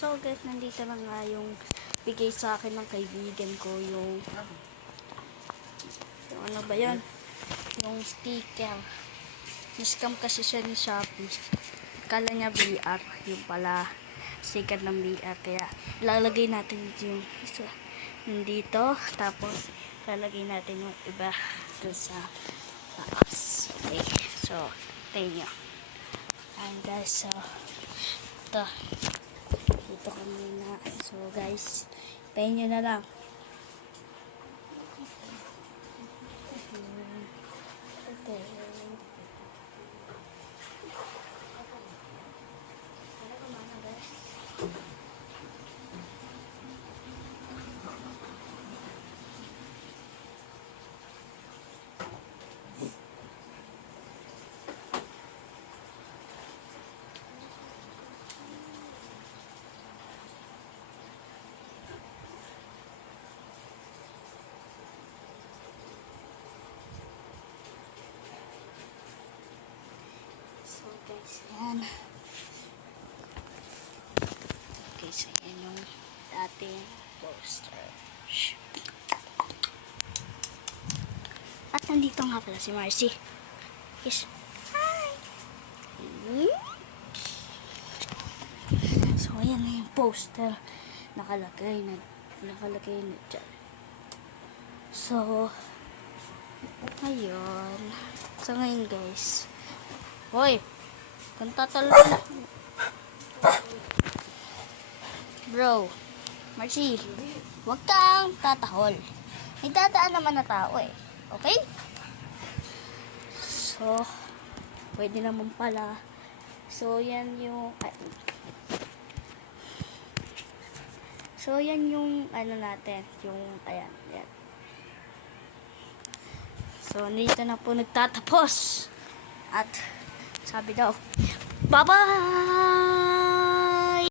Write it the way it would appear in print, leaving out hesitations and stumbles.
So guys, nandito na nga yung bigay sa akin ng kaibigan ko yung ano ba yan? Yung sticker. Niscam kasi siya ni Shopee. Kala niya VR. Yung pala sticker ng VR. Kaya lalagay natin yung isa dito. Tapos lalagay natin yung iba dun sa taas. Okay. So, tayo nyo. And guys, so ito. Dito kami na. So guys, tayo nyo na lang. So guys, yan. Okay, so yan yung dating poster. At nandito nga pala si Marcy. Yes. Hi! So yan na yung poster. Nakalagay na dyan. So, ayun. So ngayon guys. Hoy! Kanta talaga. Bro, Marcy, huwag kang tatahol. May dadaan naman na tao eh. Okay? So, pwede naman pala. So, yan yung ano natin. Yung, ayan. So, dito na po nagtatapos. At, sabi daw, bye-bye!